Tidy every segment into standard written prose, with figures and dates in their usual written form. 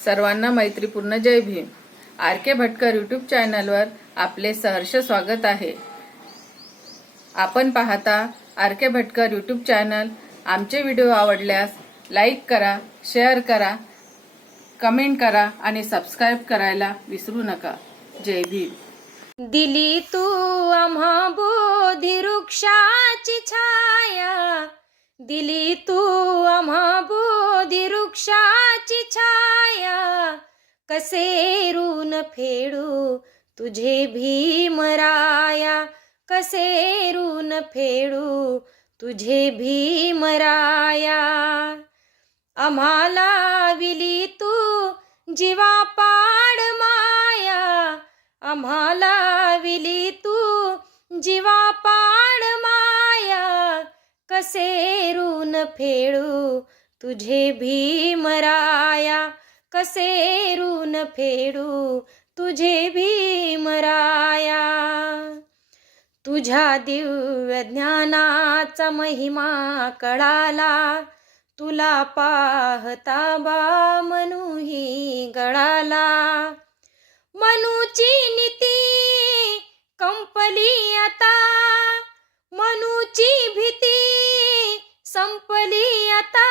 सर्वांना मैत्रीपूर्ण जय Bhim. RK. Bhatkar YouTube चॅनलवर आपले सहर्ष स्वागत आहे। आपण पाहता आर.के. Bhatkar YouTube channel. आमचे व्हिडिओ आवडल्यास लाईक करा, शेअर करा, कमेंट करा आणि सबस्क्राईब करायला विसरू नका। जय भीम। दिली तू आम्हा बोधी वृक्षाची छाया, दिली तू आम्हा बोधी वृक्षाची छाया, कसे ऋण फेडू तुझे भीमराया, कसे ऋण फेडू तुझे भीमराया। आम्हाला विली तू जीवापाड माया, आम्हाला विली तू जीवापाड माया, कसे ऋण फेडू तुझे भीमराया, कसे ऋण फेडू तुझे भीमराया। तुझ्या दिव्य ज्ञानाचा महिमा कळाला, तुला पाहता बा मनूही गळाला। मनूची नीती कंपली आता, मनूची भीती संपली आता,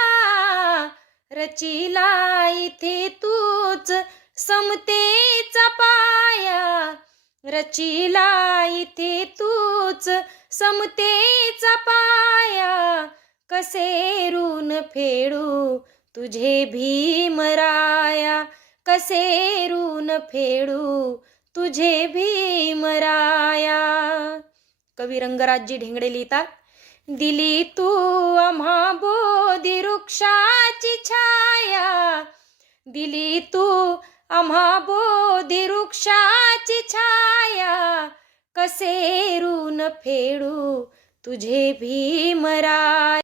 रचिला इथे तूच समतेचा पाया, रचिला इथे तूच समतेचा पाया, कसे ऋण फेडू तुझे भीमराया, कसे ऋण फेडू तुझे भीमराया। कवी रंगराजजी ढेंगडे लिहितात, दिली तू आम्हा बोधी वृक्षाची छाया, दिली तू आम्हा बोधी वृक्षाची छाया, कसे ऋण फेडू तुझे भीमराया।